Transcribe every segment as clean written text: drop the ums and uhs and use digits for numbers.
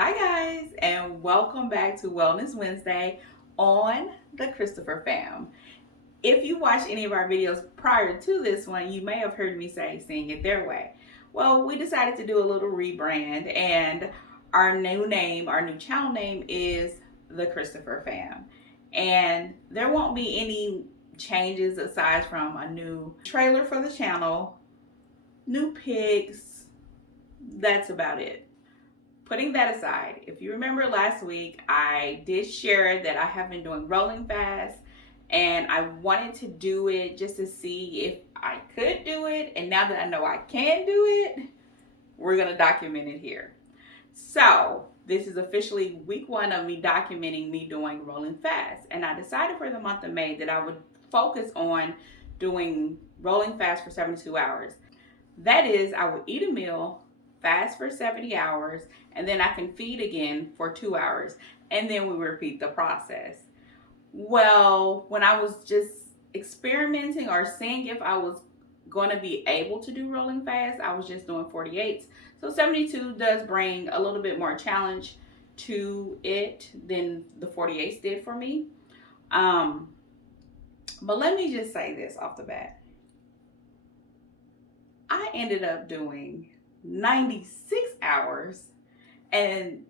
Hi guys, and welcome back to Wellness Wednesday on the Christopher Fam. If you watched any of our videos prior to this one, you may have heard me say "Seeing It Their Way." Well, we decided to do a little rebrand, and our new channel name is the Christopher Fam. And there won't be any changes aside from a new trailer for the channel, new pics. That's about it. Putting that aside, if you remember last week, I did share that I have been doing rolling fast and I wanted to do it just to see if I could do it. And now that I know I can do it, we're going to document it here. So this is officially week 1 of me documenting me doing rolling fast. And I decided for the month of May that I would focus on doing rolling fast for 72 hours. That is, I would eat a meal, fast for 70 hours, and then I can feed again for 2 hours, and then we repeat the process. Well, when I was just experimenting or seeing if I was going to be able to do rolling fast, I was just doing 48s. So 72 does bring a little bit more challenge to it than the 48s did for me. But let me just say this off the bat. I ended up doing 96 hours, and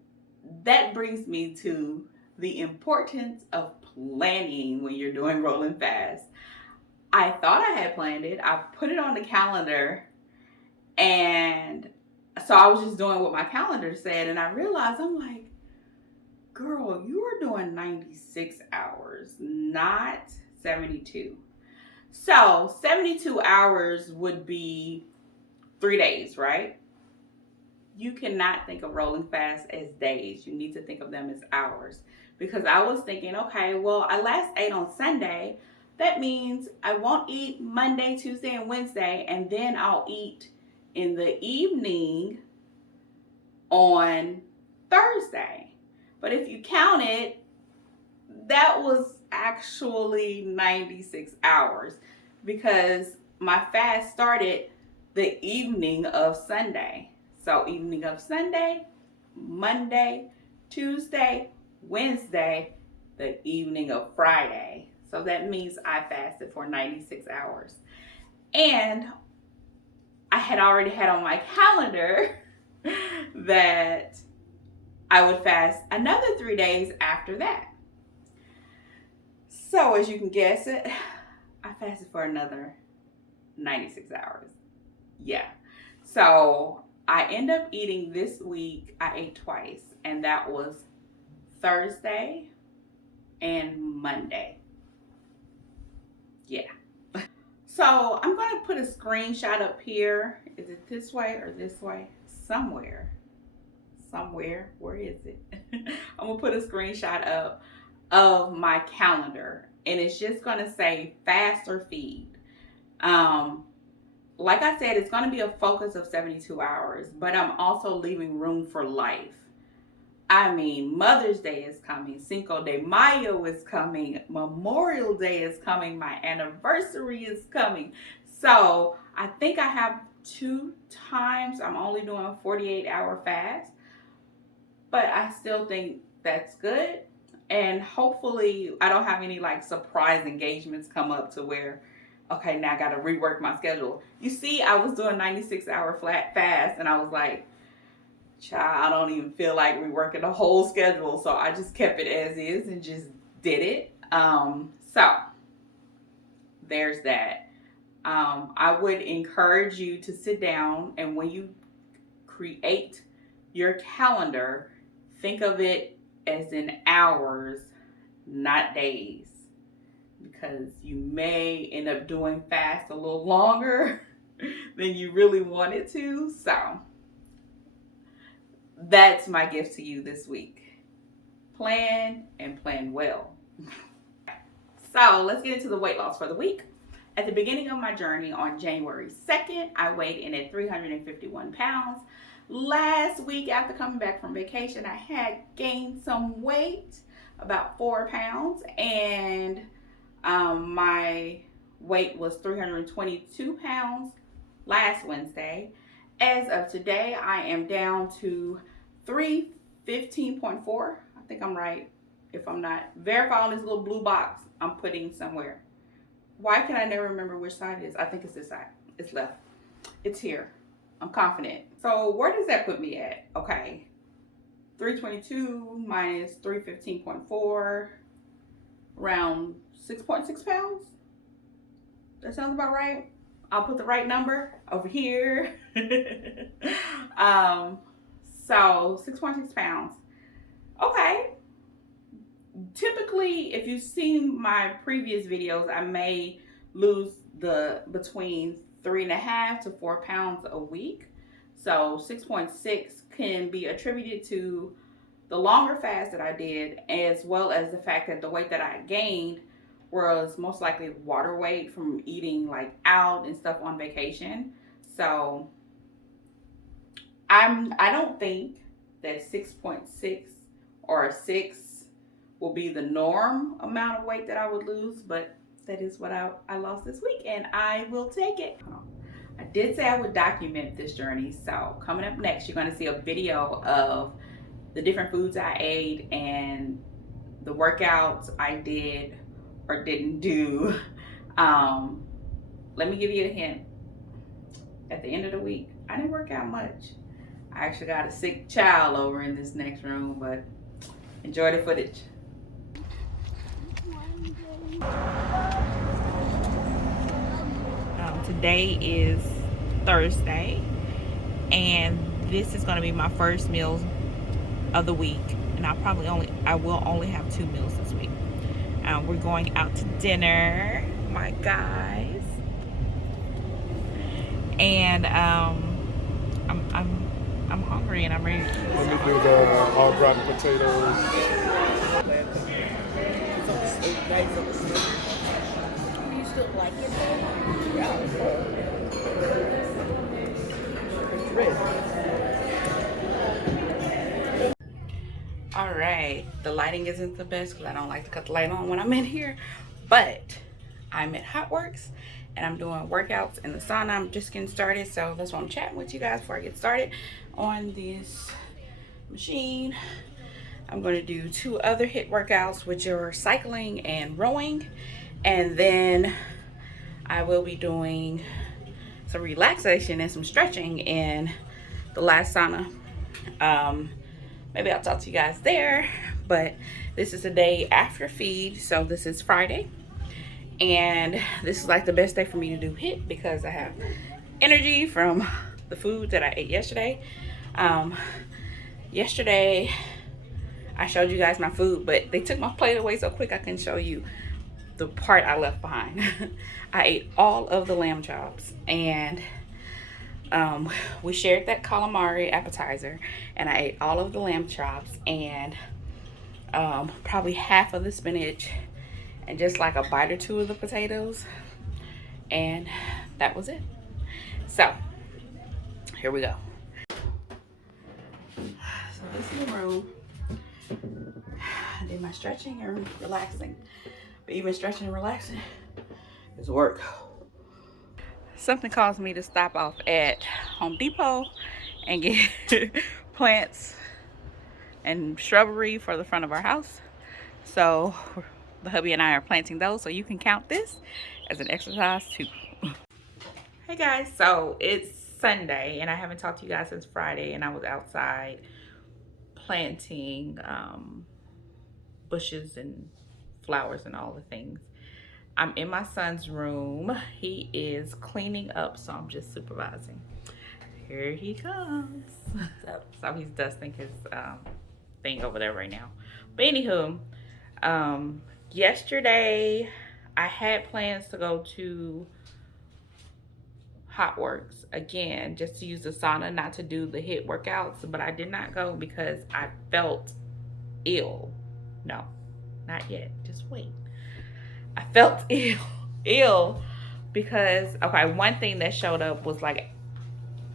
that brings me to the importance of planning when you're doing rolling fast. I thought I had planned it. I put it on the calendar, and so I was just doing what my calendar said, and I realized, I'm like, girl, you are doing 96 hours, not 72. So 72 hours would be 3 days, right? You cannot think of rolling fast as days. You need to think of them as hours. Because I was thinking, okay, well, I last ate on Sunday. That means I won't eat Monday, Tuesday, and Wednesday, and then I'll eat in the evening on Thursday. But if you count it, that was actually 96 hours because my fast started the evening of Sunday. So evening of Sunday, Monday, Tuesday, Wednesday, the evening of Friday. So that means I fasted for 96 hours. And I had already had on my calendar that I would fast another 3 days after that. So as you can guess it, I fasted for another 96 hours. Yeah. So I end up eating this week, I ate twice, and that was Thursday and Monday. Yeah. So I'm going to put a screenshot up here. Is it this way or this way? Somewhere. Where is it? I'm going to put a screenshot up of my calendar, and it's just going to say fast or feed. Like I said, it's going to be a focus of 72 hours, but I'm also leaving room for life. I mean, Mother's Day is coming, Cinco de Mayo is coming, Memorial Day is coming, my anniversary is coming. So I think I have 2 times I'm only doing a 48-hour fast, but I still think that's good. And hopefully I don't have any like surprise engagements come up to where, okay, now I got to rework my schedule. You see, I was doing 96-hour flat fast, and I was like, child, I don't even feel like reworking the whole schedule. So I just kept it as is and just did it. So there's that. I would encourage you to sit down, and when you create your calendar, think of it as in hours, not days. Because you may end up doing fast a little longer than you really wanted to. So that's my gift to you this week. Plan and plan well. So let's get into the weight loss for the week. At the beginning of my journey on January 2nd, I weighed in at 351 pounds. Last week after coming back from vacation, I had gained some weight, about 4 pounds, and my weight was 322 pounds last Wednesday. As of today, I am down to 350 315.4. I think I'm right. If I'm not, verify on this little blue box I'm putting somewhere. Why can I never remember which side it is? I think it's this side. It's left. It's here. I'm confident. So where does that put me at? Okay. 322 minus 315.4, around 6.6 pounds. That sounds about right. I'll put the right number over here. So 6.6 pounds. Okay. Typically, if you've seen my previous videos, I may lose between 3.5 to 4 pounds a week. So 6.6 can be attributed to the longer fast that I did, as well as the fact that the weight that I gained was most likely water weight from eating like out and stuff on vacation. So I don't think that 6.6 or 6 will be the norm amount of weight that I would lose, but that is what I lost this week, and I will take it. I did say I would document this journey, so coming up next, you're going to see a video of the different foods I ate and the workouts I did or didn't do. Let me give you a hint. At the end of the week, I didn't work out much. I actually got a sick child over in this next room, but enjoy the footage. Today is Thursday, and this is going to be my first meal of the week, and I will only have 2 meals this week. We're going out to dinner, my guys, and I'm hungry and I'm ready. Let me do the all rotten potatoes. You still like it? Yeah. It's red. All right, the lighting isn't the best because I don't like to cut the light on when I'm in here, but I'm at HotWorks and I'm doing workouts in the sauna. I'm just getting started, so that's why I'm chatting with you guys before I get started on this machine. I'm going to do 2 other HIIT workouts, which are cycling and rowing, and then I will be doing some relaxation and some stretching in the last sauna. Maybe I'll talk to you guys there, but this is the day after feed, so this is Friday, and this is like the best day for me to do HIIT because I have energy from the food that I ate yesterday. Yesterday I showed you guys my food, but they took my plate away so quick I couldn't show you the part I left behind. I ate all of the lamb chops, and we shared that calamari appetizer, and I ate all of the lamb chops and probably half of the spinach and just like a bite or 2 of the potatoes, and that was it. So here we go. So this is the room. I did my stretching and relaxing, but even stretching and relaxing is work. Something caused me to stop off at Home Depot and get plants and shrubbery for the front of our house. So the hubby and I are planting those, so you can count this as an exercise too. Hey guys, so it's Sunday and I haven't talked to you guys since Friday, and I was outside planting bushes and flowers and all the things. I'm in my son's room. He is cleaning up, so I'm just supervising. Here he comes. So he's dusting his thing over there right now. But anywho, yesterday I had plans to go to HotWorks again, just to use the sauna, not to do the HIIT workouts, but I did not go because I felt ill. No, not yet. Just wait. I felt ill because, okay, one thing that showed up was like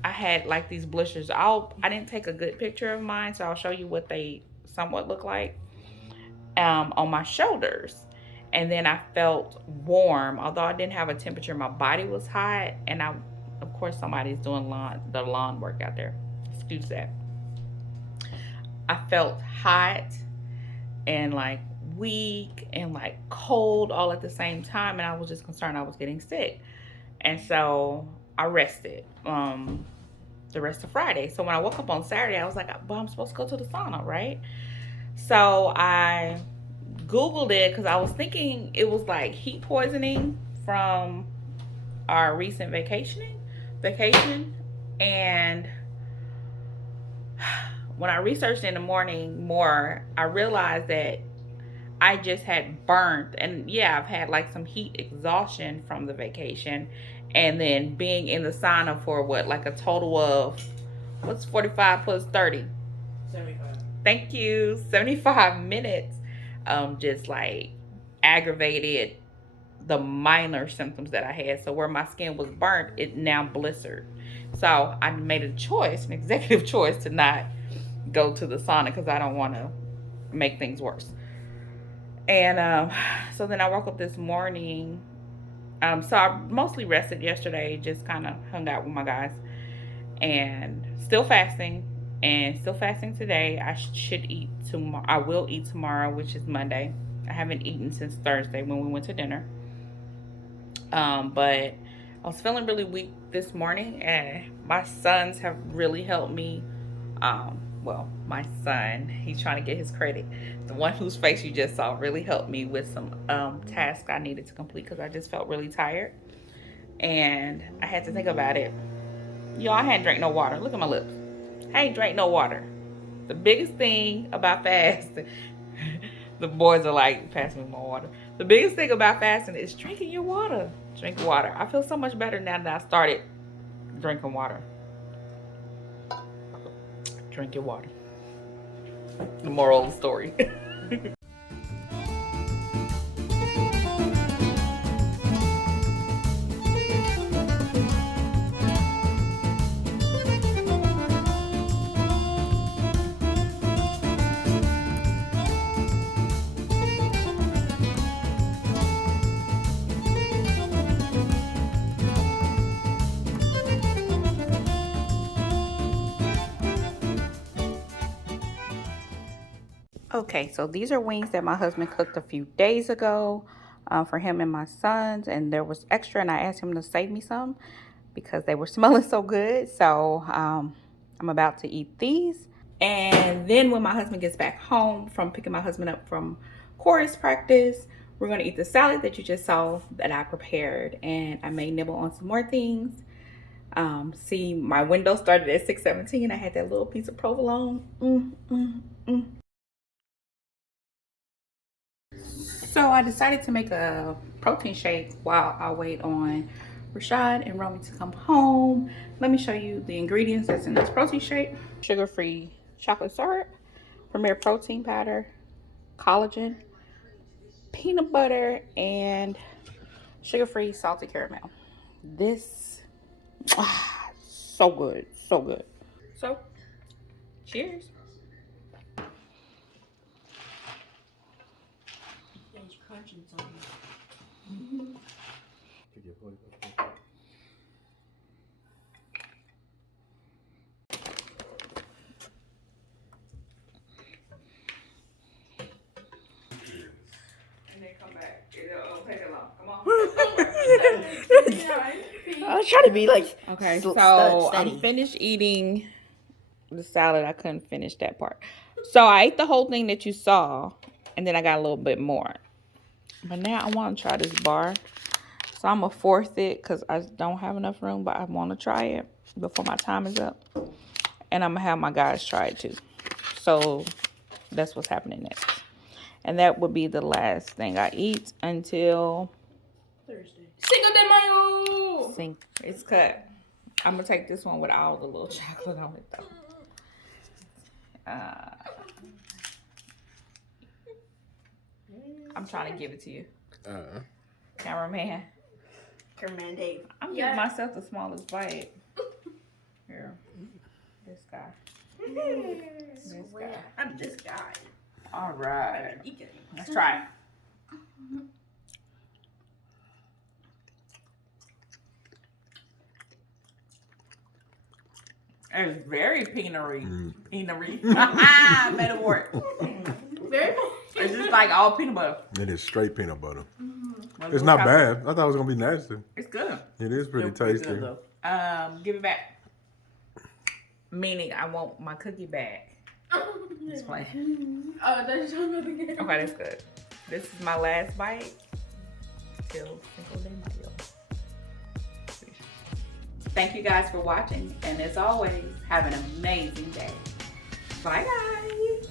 I had like these blisters. I didn't take a good picture of mine, so I'll show you what they somewhat look like on my shoulders. And then I felt warm, although I didn't have a temperature. My body was hot, and of course somebody's doing the lawn work out there. Excuse that. I felt hot and like weak and like cold all at the same time, and I was just concerned I was getting sick. And so I rested the rest of Friday. So when I woke up on Saturday, I was like, well, I'm supposed to go to the sauna, right? So I Googled it because I was thinking it was like heat poisoning from our recent vacation. And when I researched in the morning more, I realized that I just had burnt, and yeah, I've had like some heat exhaustion from the vacation, and then being in the sauna for what, like a total of, what's 45 plus 30? 75. Thank you. 75 minutes. Just like aggravated the minor symptoms that I had. So where my skin was burnt, it now blistered. So I made a choice, an executive choice, to not go to the sauna because I don't want to make things worse. And so then I woke up this morning. So I mostly rested yesterday, just kind of hung out with my guys, and still fasting. And still fasting today. I should eat tomorrow. I will eat tomorrow, which is Monday. I haven't eaten since Thursday when we went to dinner. But I was feeling really weak this morning, and my sons have really helped me. Well, my son, he's trying to get his credit. The one whose face you just saw really helped me with some tasks I needed to complete because I just felt really tired. And I had to think about it. Y'all, I hadn't drank no water. Look at my lips. I ain't drank no water. The biggest thing about fasting, the boys are like, pass me more water. The biggest thing about fasting is drinking your water. Drink water. I feel so much better now that I started drinking water. Drink your water. The moral of the story. Okay, so these are wings that my husband cooked a few days ago for him and my sons, and there was extra, and I asked him to save me some because they were smelling so good. So I'm about to eat these. And then when my husband gets back home from picking my husband up from chorus practice, we're gonna eat the salad that you just saw that I prepared. And I may nibble on some more things. See, my window started at 6:17. I had that little piece of provolone. So I decided to make a protein shake while I wait on Rashad and Romy to come home. Let me show you the ingredients that's in this protein shake. Sugar-free chocolate syrup, Premier protein powder, collagen, peanut butter, and sugar-free salted caramel. This, so good, so good. So, cheers. There's crunching something. I was trying to be like, Okay, so steady. I'm finished eating the salad. I couldn't finish that part. So I ate the whole thing that you saw, and then I got a little bit more. But now I want to try this bar. So I'm going to force it because I don't have enough room, but I want to try it before my time is up. And I'm going to have my guys try it too. So that's what's happening next. And that would be the last thing I eat until Thursday. Cinco de Mayo. It's cut. I'm going to take this one with all the little chocolate on it though. I'm trying to give it to you. Cameraman. Cameraman Dave. I'm giving myself the smallest bite. Here. This guy. This guy. I'm this guy. All right. Let's try it. It's very peanut-y. Mm. Peanut-y. Metaphor. Very. It's just like all peanut butter. It is straight peanut butter. Well, It's not bad. I thought it was gonna be nasty. It's good. It is pretty Still pretty tasty. good, though. Give it back. Meaning I want my cookie back. Just playing. Oh, that's another game. Okay, that's good. This is my last bite. Till Cinco de Mayo. Thank you guys for watching, and as always, have an amazing day. Bye, guys.